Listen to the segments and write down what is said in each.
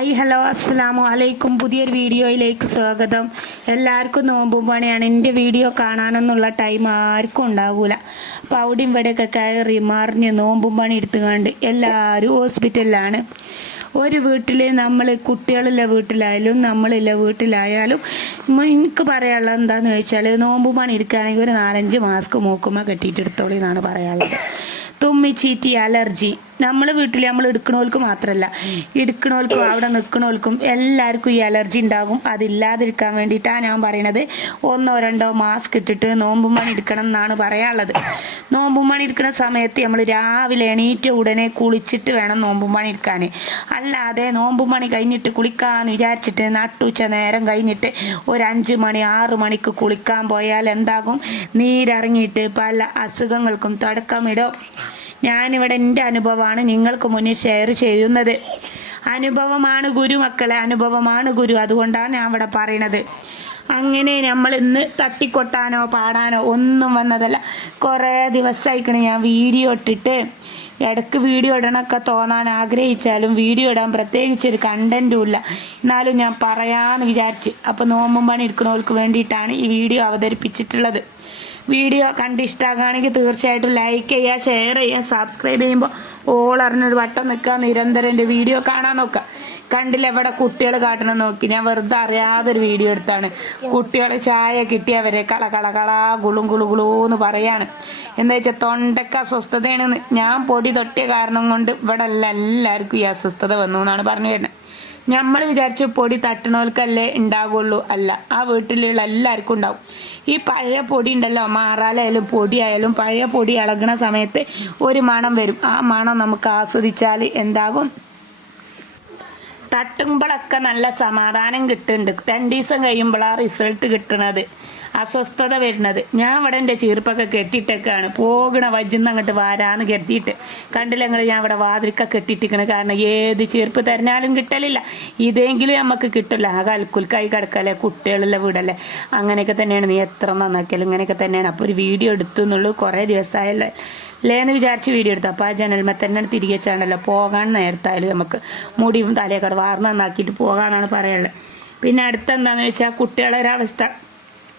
Hi hello അസ്സാമു അലൈക്കും. പുതിയൊരു വീഡിയോയിലേക്ക് സ്വാഗതം. എല്ലാവർക്കും നോമ്പും പണിയാണ്. എന്റെ വീഡിയോ കാണാനൊന്നുള്ള ടൈം ആർക്കും ഉണ്ടാവൂല. അപ്പോൾ അവിടെ ഇവിടെയൊക്കെ കയറി മറിഞ്ഞ് നോമ്പും പണി എടുത്തുകൊണ്ട് എല്ലാവരും ഹോസ്പിറ്റലിലാണ്. ഒരു വീട്ടിൽ നമ്മൾ കുട്ടികളുള്ള വീട്ടിലായാലും നമ്മളുള്ള വീട്ടിലായാലും എനിക്ക് പറയാനുള്ളത് എന്താണെന്ന് വെച്ചാൽ നോമ്പും പണി എടുക്കുകയാണെങ്കിൽ ഒരു നാലഞ്ച് മാസ്ക് മൂക്കുമ്പോൾ കെട്ടിയിട്ട് എടുത്തോളി എന്നാണ് പറയാനുള്ളത്. തുമ്മിച്ചീറ്റി അലർജി. നമ്മളെ വീട്ടിൽ നമ്മൾ എടുക്കണോൽക്ക് മാത്രമല്ല എടുക്കണോൽക്കും അവിടെ നിൽക്കണോൽക്കും എല്ലാവർക്കും ഈ അലർജി ഉണ്ടാകും. അതില്ലാതിരിക്കാൻ വേണ്ടിയിട്ടാണ് ഞാൻ പറയണത്. ഒന്നോ രണ്ടോ മാസ്ക് ഇട്ടിട്ട് നോമ്പും മണി എടുക്കണം എന്നാണ് പറയാനുള്ളത്. നോമ്പും മണി എടുക്കുന്ന സമയത്ത് നമ്മൾ രാവിലെ എണീറ്റ ഉടനെ കുളിച്ചിട്ട് വേണം നോമ്പും മണി എടുക്കാൻ അല്ലാതെ നോമ്പും മണി കഴിഞ്ഞിട്ട് കുളിക്കാന്ന് വിചാരിച്ചിട്ട് നട്ടുച്ച നേരം കഴിഞ്ഞിട്ട് ഒരു അഞ്ച് മണി ആറ് മണിക്ക് കുളിക്കാൻ പോയാൽ എന്താകും? നീരിറങ്ങിയിട്ട് പല അസുഖങ്ങൾക്കും തുടക്കമിടും. ഞാനിവിടെ എന്റെ അനുഭവമാണ് നിങ്ങൾക്ക് മുന്നിൽ ഷെയർ ചെയ്യുന്നത്. അനുഭവമാണ് ഗുരു മക്കളെ അനുഭവമാണ് ഗുരു. അതുകൊണ്ടാണ് ഞാൻ ഇവിടെ പറയണത് അങ്ങനെ നമ്മൾ ഇന്ന് തട്ടിക്കൊട്ടാനോ പാടാനോ ഒന്നും വന്നതല്ല. കുറേ ദിവസമായിക്കണ് ഞാൻ വീഡിയോ ഇട്ടിട്ട്. ഇടയ്ക്ക് വീഡിയോ ഇടണമൊക്കെ തോന്നാൻ ആഗ്രഹിച്ചാലും വീഡിയോ ഇടാൻ പ്രത്യേകിച്ച് ഒരു കണ്ടന്റും ഇല്ല. എന്നാലും ഞാൻ പറയാമെന്ന് വിചാരിച്ച്. അപ്പോൾ നോമ്പും പണി എടുക്കുന്നവർക്ക് വേണ്ടിയിട്ടാണ് ഈ വീഡിയോ അവതരിപ്പിച്ചിട്ടുള്ളത്. വീഡിയോ കണ്ട് ഇഷ്ടമാകുകയാണെങ്കിൽ തീർച്ചയായിട്ടും ലൈക്ക് ചെയ്യുക ഷെയർ ചെയ്യുക സബ്സ്ക്രൈബ് ചെയ്യുമ്പോൾ ഓൾ അറിഞ്ഞൊരു വട്ടം നിൽക്കുക നിരന്തരം എന്റെ വീഡിയോ കാണാൻ നോക്കുക. കണ്ടില്ല എവിടെ കുട്ടികൾ കാട്ടണം നോക്കി? ഞാൻ വെറുതെ അറിയാതൊരു വീഡിയോ എടുത്താണ്. കുട്ടികൾ ചായ കിട്ടിയവരെ കള കള കള ഗുളും ഗുളു എന്ന് പറയാണ്. എന്താ വെച്ചാൽ തൊണ്ടക്ക അസ്വസ്ഥതയാണ് ഞാൻ പൊടി തൊട്ടിയ കാരണം കൊണ്ട് ഇവിടെ എല്ലാവർക്കും ഈ അസ്വസ്ഥത വന്നു എന്നാണ് പറഞ്ഞു വരുന്നത്. നമ്മൾ വിചാരിച്ചു പൊടി തട്ടണവർക്കല്ലേ ഉണ്ടാവുള്ളൂ അല്ല ആ വീട്ടിലുള്ള എല്ലാവർക്കും ഉണ്ടാവും. ഈ പഴയ പൊടി ഉണ്ടല്ലോ മാറാലായാലും പൊടിയായാലും പഴയ പൊടി ഇളകണ സമയത്ത് ഒരു മണം വരും. ആ മണം നമുക്ക് ആസ്വദിച്ചാൽ എന്താകും? തട്ടുമ്പോഴൊക്കെ നല്ല സമാധാനം കിട്ടുന്നുണ്ട്. രണ്ട് ദിവസം കഴിയുമ്പോഴാണ് റിസൾട്ട് കിട്ടണത്. അസ്വസ്ഥത വരുന്നത്. ഞാൻ ഇവിടെ എന്റെ ചീർപ്പൊക്കെ കെട്ടിയിട്ടൊക്കെയാണ്. പോകണ വജ്ജുന്ന് അങ്ങോട്ട് വാരാന്ന് കരുതിയിട്ട്. കണ്ടില്ല ഞാൻ ഇവിടെ വാതിൽക്ക കെട്ടിയിട്ടിരിക്കണ കാരണം ഏത് ചീർപ്പ് തരഞ്ഞാലും കിട്ടലില്ല. ഇതെങ്കിലും നമുക്ക് കിട്ടില്ല ആ കൽക്കുൽക്കായി കിടക്കല്ലേ? കുട്ടികളുള്ള വീടല്ലേ? അങ്ങനെയൊക്കെ തന്നെയാണ്. നീ എത്ര നന്നാക്കിയാലും ഇങ്ങനെയൊക്കെ തന്നെയാണ്. അപ്പോൾ ഒരു വീഡിയോ എടുത്തു എന്നുള്ളൂ കുറേ ദിവസമായല്ലേ? ലേന്ന് വിചാരിച്ച് വീഡിയോ എടുത്തു. അപ്പോൾ ആ ജനൽമ തന്നെ തിരികെ വെച്ചാണല്ലോ പോകാൻ നേരത്തായാലും നമുക്ക് മുടിയും തലയൊക്കെ വാർന്ന് നന്നാക്കിയിട്ട് പോകാനാണ് പറയുള്ളത് പിന്നെ അടുത്തെന്താണെന്ന് വെച്ചാൽ കുട്ടികളെ ഒരവസ്ഥ.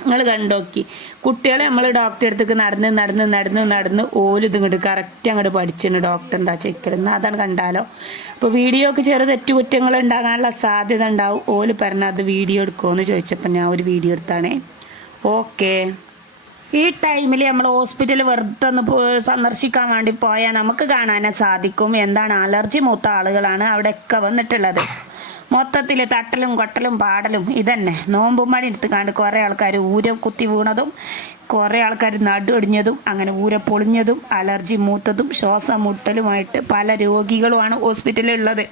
നിങ്ങൾ കണ്ടോക്കി. കുട്ടികളെ നമ്മൾ ഡോക്ടറെ അടുത്തേക്ക് നടന്ന് നടന്ന് നടന്ന് നടന്ന് ഓലും ഇതിങ്ങോട്ട് കറക്റ്റ് അങ്ങോട്ട് പഠിച്ചിട്ടുണ്ട്. ഡോക്ടർ എന്താ ചെക്കലെന്ന് അതാണ് കണ്ടാലോ? അപ്പോൾ വീഡിയോക്ക് ചെറു തെറ്റുകുറ്റങ്ങൾ ഉണ്ടാകാനുള്ള സാധ്യത ഉണ്ടാവും. ഓൽ പറഞ്ഞാൽ അത് വീഡിയോ എടുക്കുമെന്ന് ചോദിച്ചപ്പോൾ ഞാൻ ഒരു വീഡിയോ എടുത്താണേ. ഓക്കേ. ഈ ടൈമിൽ നമ്മൾ ഹോസ്പിറ്റൽ വെറുതെ ഒന്ന് സന്ദർശിക്കാൻ വേണ്ടി പോയാൽ നമുക്ക് കാണാനേ സാധിക്കും. എന്താണ്? അലർജി മൂത്ത ആളുകളാണ് അവിടെയൊക്കെ വന്നിട്ടുള്ളത്. മൊത്തത്തിൽ തട്ടലും കൊട്ടലും പാടലും ഇതന്നെ. നോമ്പും മണി എടുത്തുകാണ്ട് കുറേ ആൾക്കാർ ഊര കുത്തി വീണതും കുറേ ആൾക്കാർ നടുവടിഞ്ഞതും അങ്ങനെ ഊര പൊളിഞ്ഞതും അലർജി മൂത്തതും ശ്വാസം മുട്ടലുമായിട്ട് പല രോഗികളുമാണ് ഹോസ്പിറ്റലിൽ ഉള്ളത്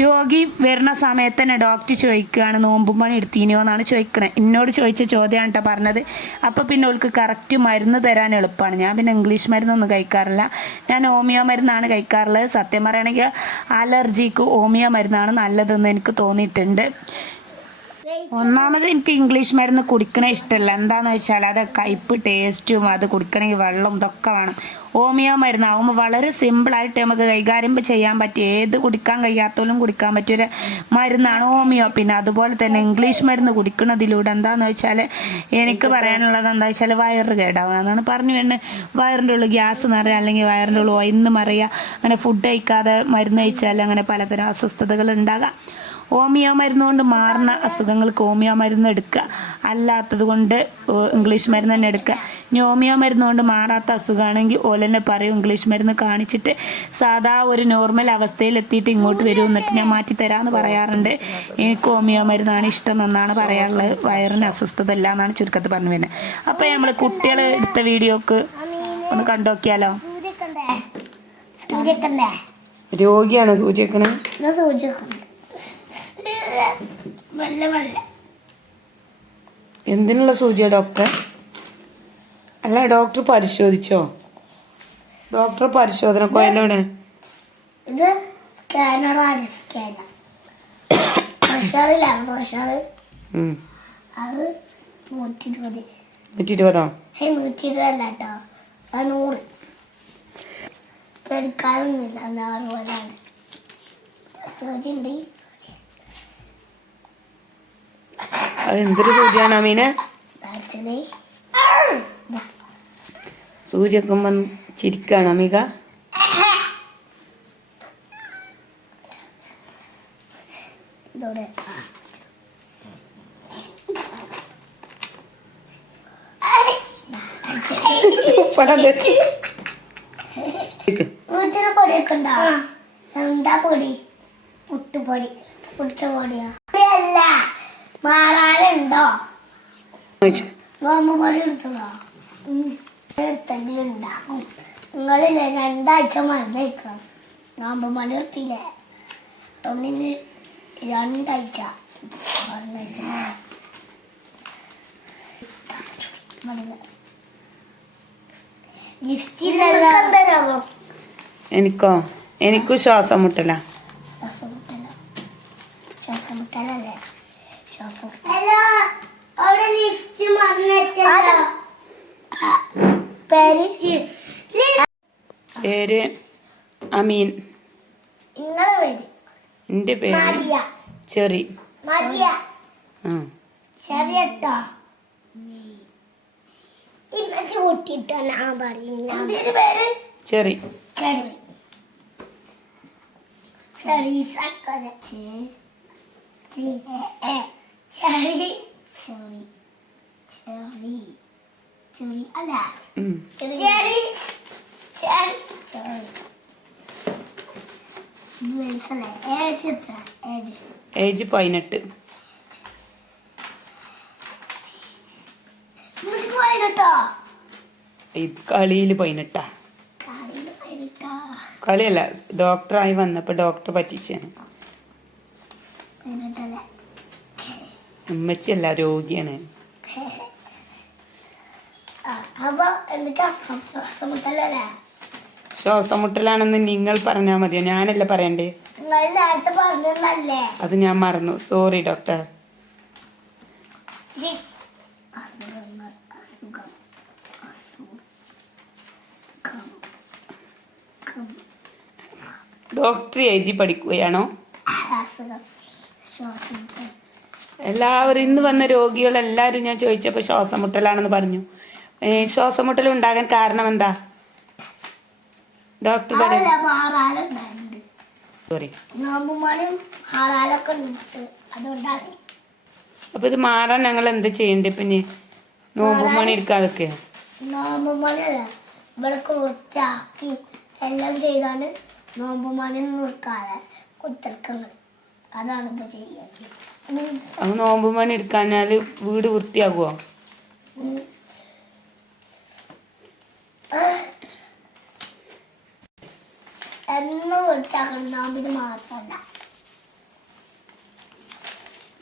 രോഗി വരുന്ന സമയത്ത് തന്നെ ഡോക്ടർ ചോദിക്കുകയാണ് നോമ്പും പണി എടുത്തിനോ? എന്നാണ് ചോദിക്കണേ. എന്നോട് ചോദിച്ച ചോദ്യമാണ് കേട്ടോ പറഞ്ഞത്. അപ്പോൾ പിന്നെ ഓൾക്ക് കറക്റ്റ് മരുന്ന് തരാൻ എളുപ്പമാണ് ഞാൻ പിന്നെ ഇംഗ്ലീഷ് മരുന്നൊന്നും കഴിക്കാറില്ല. ഞാൻ ഹോമിയോ മരുന്നാണ് കഴിക്കാറുള്ളത്. സത്യം പറയുകയാണെങ്കിൽ അലർജിക്ക് ഹോമിയോ മരുന്നാണ് നല്ലതെന്ന് എനിക്ക് തോന്നിയിട്ടുണ്ട്. ഒന്നാമത് എനിക്ക് ഇംഗ്ലീഷ് മരുന്ന് കുടിക്കണ ഇഷ്ടമല്ല എന്താന്ന് വെച്ചാൽ അത് കയ്പ് ടേസ്റ്റും അത് കുടിക്കണമെങ്കിൽ വെള്ളം ഇതൊക്കെ വേണം. ഹോമിയോ മരുന്നാകുമ്പോൾ വളരെ സിമ്പിളായിട്ട് നമുക്ക് കൈകാര്യം ചെയ്യാൻ പറ്റിയ ഏത് കുടിക്കാൻ കഴിയാത്തോലും കുടിക്കാൻ പറ്റിയൊരു മരുന്നാണ് ഹോമിയോ പിന്നെ അതുപോലെ തന്നെ ഇംഗ്ലീഷ് മരുന്ന് കുടിക്കുന്നതിലൂടെ എന്താന്ന് വെച്ചാൽ എനിക്ക് പറയാനുള്ളത് എന്താ വെച്ചാൽ വയറ് കേടാവുക എന്നാണ് പറഞ്ഞു വരുന്നത്. വയറിന്റെ ഉള്ളിൽ ഗ്യാസ് നിറയുക അല്ലെങ്കിൽ വയറിന്റെ ഉള്ളിൽ ഒയിന്ന് മറിയുക അങ്ങനെ ഫുഡ് കഴിക്കാതെ മരുന്ന് കഴിച്ചാൽ അങ്ങനെ പലതരം അസ്വസ്ഥതകൾ ഉണ്ടാകാം. ഹോമിയോ മരുന്ന് കൊണ്ട് മാറുന്ന അസുഖങ്ങൾക്ക് ഹോമിയോ മരുന്ന് എടുക്കുക അല്ലാത്തത് കൊണ്ട് ഇംഗ്ലീഷ് മരുന്ന് തന്നെ എടുക്കുക ഇനി ഹോമിയോ മരുന്ന് കൊണ്ട് മാറാത്ത അസുഖമാണെങ്കിൽ ഓലെന്നെ പറയും ഇംഗ്ലീഷ് മരുന്ന് കാണിച്ചിട്ട് സാധാ ഒരു നോർമൽ അവസ്ഥയിൽ എത്തിയിട്ട് ഇങ്ങോട്ട് വരും എന്നിട്ട് ഞാൻ മാറ്റി തരാമെന്ന് പറയാറുണ്ട്. എനിക്ക് ഹോമിയോ മരുന്നാണ് ഇഷ്ടം എന്നാണ് പറയാറുള്ളത്. വയറിന് അസ്വസ്ഥത ഇല്ല എന്നാണ് ചുരുക്കത്തിൽ പറഞ്ഞു വരുന്നത്. അപ്പോൾ നമ്മൾ കുട്ടികൾ എടുത്ത വീഡിയോക്ക് ഒന്ന് കണ്ടോക്കിയാലോ രോഗിയാണോ സൂചിക്കണേ എന്നാ എന്തിനുള്ള സൂചിയ ഡോക്ടർ അല്ല ഡോക്ടർ പരിശോധിച്ചോ? ഡോക്ടർ പരിശോധന കോയിലാണ് ഇത് സ്കാനറാണ് സ്കാനർ പ്രഷറില്ല പ്രഷർ അത് നൂറ്റി ഇരുപത് നൂറ്റി ഇരുപതോ ഏ നൂറ്റി ഇരുപതല്ല കേട്ടോ. അത് നൂറ്. പേടിക്കാനൊന്നുമില്ല എന്നാ പോലെയാണ് സൂചി ഉണ്ട്. അത് എന്തൊരു സൂചിയാണ് അമീനെ? സൂചി വെക്കുമ്പം ചിരിക്കാണ് അമിക. പൊടി പുട്ടുപൊടി. പുട്ട പൊടിയാ എടുത്തോ എടുത്തെങ്കിലും ഉണ്ടാകും നിങ്ങളില്ലേ രണ്ടാഴ്ച മരുന്നേക്കണം നോമ്പ് പണി എടുത്തില്ലേ? ഇനി രണ്ടാഴ്ച എനിക്കോ? എനിക്കും ശ്വാസം മുട്ടല ശ്വാസമുട്ടല ശ്വാസമുട്ടലല്ലേ ശ്വാസം ഹലോ അവിടെ ലിഫ്റ്റ് മറന്നല്ലോ പേര് പേര് അമീൻ. എന്റെ പേര് എന്റെ പേര് ചെറി. ആ. പേര്? Cherry. Cherry. Cherry സക്കര. Cherry Cherry. Cherry. Cherry. അല്ല. ചെറി. ചെറി. ചെറി. ഏജ് പതിനെട്ട് കളിയിൽ പതിനെട്ടാ കളിയല്ല ഡോക്ടറായി വന്നപ്പോൾ ഡോക്ടർ പറ്റിച്ചാണ് ഉമ്മച്ചിയല്ല ഉമ്മച്ചല്ല രോഗിയാണ് അപ്പൊ എന്തൊക്കെ ശ്വാസമുട്ടല്ലേ ശ്വാസം മുട്ടലാണെന്ന് നിങ്ങൾ പറഞ്ഞാൽ മതിയോ? ഞാനല്ല പറയണ്ടേ? അത് ഞാൻ മറന്നു. സോറി ഡോക്ടർ ഡോക്ടർ എഴുതി പഠിക്കുകയാണോ? എല്ലാവരും ഇന്ന് വന്ന രോഗികളെല്ലാവരും ഞാൻ ചോദിച്ചപ്പോൾ ശ്വാസം മുട്ടലാണെന്ന് പറഞ്ഞു ശ്വാസമുട്ടൽ ശ്വാസം മുട്ടൽ ഉണ്ടാകാൻ കാരണം എന്താ? Doctor sorry. അപ്പോൾ ഇത് മാറാൻ ഞങ്ങൾ എന്താ ചെയ്യണ്ടേ? പിന്നെ നോമ്പ് മണി എടുക്കാതൊക്കെ വൃത്തിയാക്കി എല്ലാം ചെയ്താണ് നോമ്പുമാനെ നിർക്കാതെ കുത്തിറക്കുന്നത് അതാണ് ഇപ്പൊ ചെയ്യുന്നത്. അത് നോമ്പ് മണി എടുക്കാഞ്ഞാൽ വീട് വൃത്തിയാകുമോ എന്നും വൃത്തിയാക്കണം നോമ്പിന് മാത്രമല്ല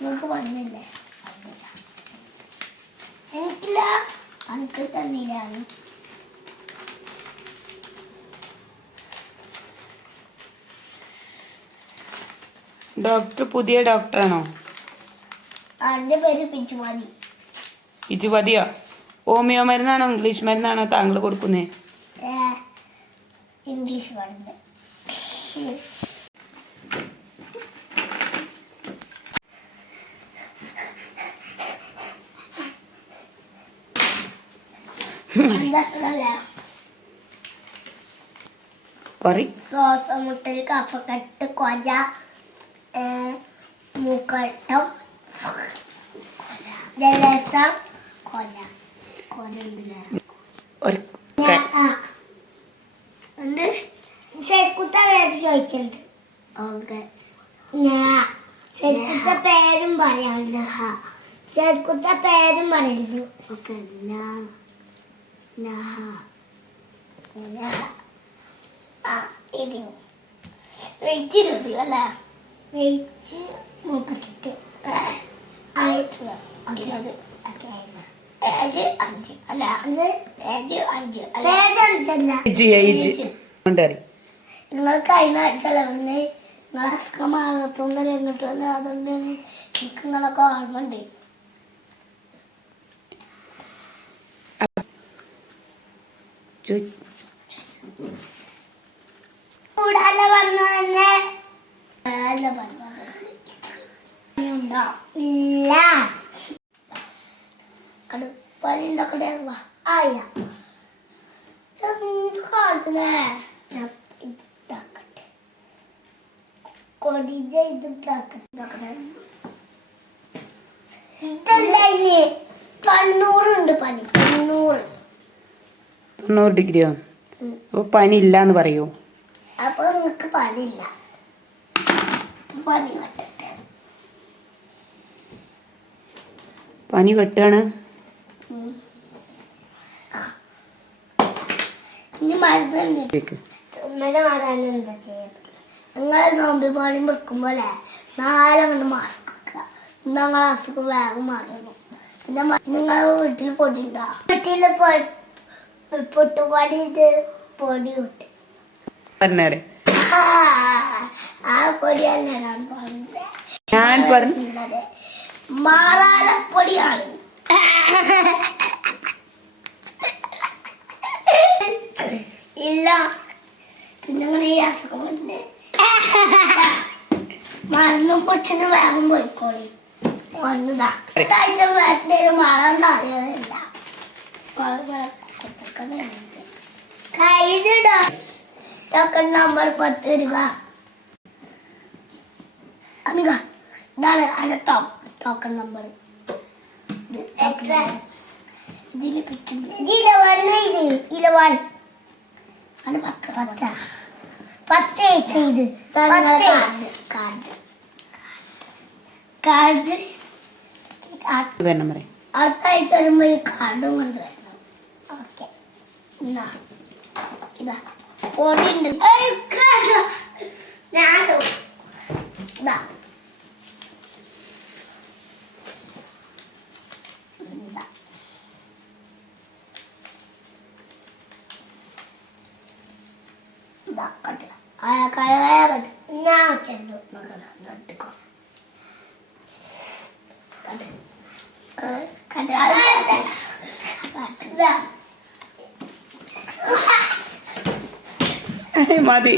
നിങ്ങൾക്ക് വന്നില്ലേ എനിക്കില്ല. അനക്ക് തന്നില്ലാണ് ഡോക്ടർ പുതിയ ഡോക്ടറാണോ? അതിന്റെ പേര് പിച്ചുമതി ഇജു മതിയോ ഹോമിയോ മരുന്നാണോ ഇംഗ്ലീഷ് മരുന്നാണോ താങ്കൾ കൊടുക്കുന്നേ? ഇംഗ്ലീഷ് മരുന്ന്? പറ ശ്വാസം മുട്ടൽ കഫക്കെട്ട് കൊല മൂക്കട്ടം ജലസം കൊല. കൊല എന്ത്? ശരിക്കുത്ത പേര് ചോദിച്ചിട്ടുണ്ട്. ഓക്കെ. ശരിക്കുത്ത പേരും പറയാനുണ്ട് ശരിക്കുത്ത പേരും പറയുന്നത് ഓക്കെ വെയിറ്റ് ഇരുപത്. അല്ല? വെയിറ്റ് മുപ്പത്തെട്ട്. ആയിട്ട് അത് ഏജ് അഞ്ച് അല്ല അഞ്ച്. അഞ്ച് അഞ്ച് അല്ല. ഏജ് അഞ്ചല്ല ഏജ് ഏജ് കൊണ്ടറി നിങ്ങൾ കഴിഞ്ഞ ആഴ്ചയല്ലേ വന്ന് നിങ്ങൾ അസുഖം മാറത്തുകൊണ്ട് എന്നിട്ട് വന്ന് അതുകൊണ്ട് എനിക്ക് നിങ്ങളൊക്കെ ഓർമ്മയുണ്ട്. കൂടാല്ല പറഞ്ഞത് തന്നെ അല്ല പറഞ്ഞത് ഉണ്ടോ. ഇല്ല. ഞാൻ ഇതാക്കട്ടെ കൊടിജ ഇത് ഇതല്ല തൊണ്ണൂറുണ്ട് പനി തൊണ്ണൂറ്. തൊണ്ണൂറ് ഡിഗ്രിയോ? അപ്പൊ പനി ഇല്ല എന്ന് പറയൂ? അപ്പൊ നിനക്ക് പണിയില്ല. പണി വെട്ടട്ടെ. പനി വെട്ടാണ്? ഇനി മരുന്നുണ്ട് എന്താ ചെയ്യുന്നത് നിങ്ങൾ നോമ്പി പാളി അല്ലേ? നാലങ്ങോട്ട് മാസ്ക് വെക്കുക ഞങ്ങൾ അസുഖം വേഗം മാറുന്നു പിന്നെ നിങ്ങൾ വീട്ടിൽ പൊടി ഉണ്ടോ വീട്ടിൽ പൊട്ടുപാടി ഇത് പൊടി വിട്ട് പറഞ്ഞേരെ. ആ പൊടിയല്ല ഞാൻ പറഞ്ഞത് ഞാൻ പറഞ്ഞു മാറാലപ്പൊടിയാണ് ഇല്ല. പിന്നെ അങ്ങനെ ഈ അസുഖം മരുന്നും കൊച്ചിന് വേഗം പോയിക്കോളി. വന്നതാ. ആഴ്ച വേട്ടേര് മാറാൻ അറിയാതില്ല കയ്യിലിടാ ടോക്കൺ നമ്പർ പത്ത് രൂപ അമിക ഇതാണ് അടുത്ത ടോക്കൺ നമ്പർ ഇതിൽ ഇലവൺ ഇത് ഇലവൺ അത് പത്ത് പത്ത്. പത്ത് ഇത് കാർഡ് വരണം പറയാം? അടുത്ത ആഴ്ച വരുമ്പോ ഈ കാർഡും കൊണ്ടുവരണം ഓക്കെ. എന്നാ. ഇതാ. പൊടിയുണ്ട്. ഞാൻ ഇതാ. ഇതാ. ഞാൻ മകളെ നട്ടുക്കോ കണ്ട് മതി.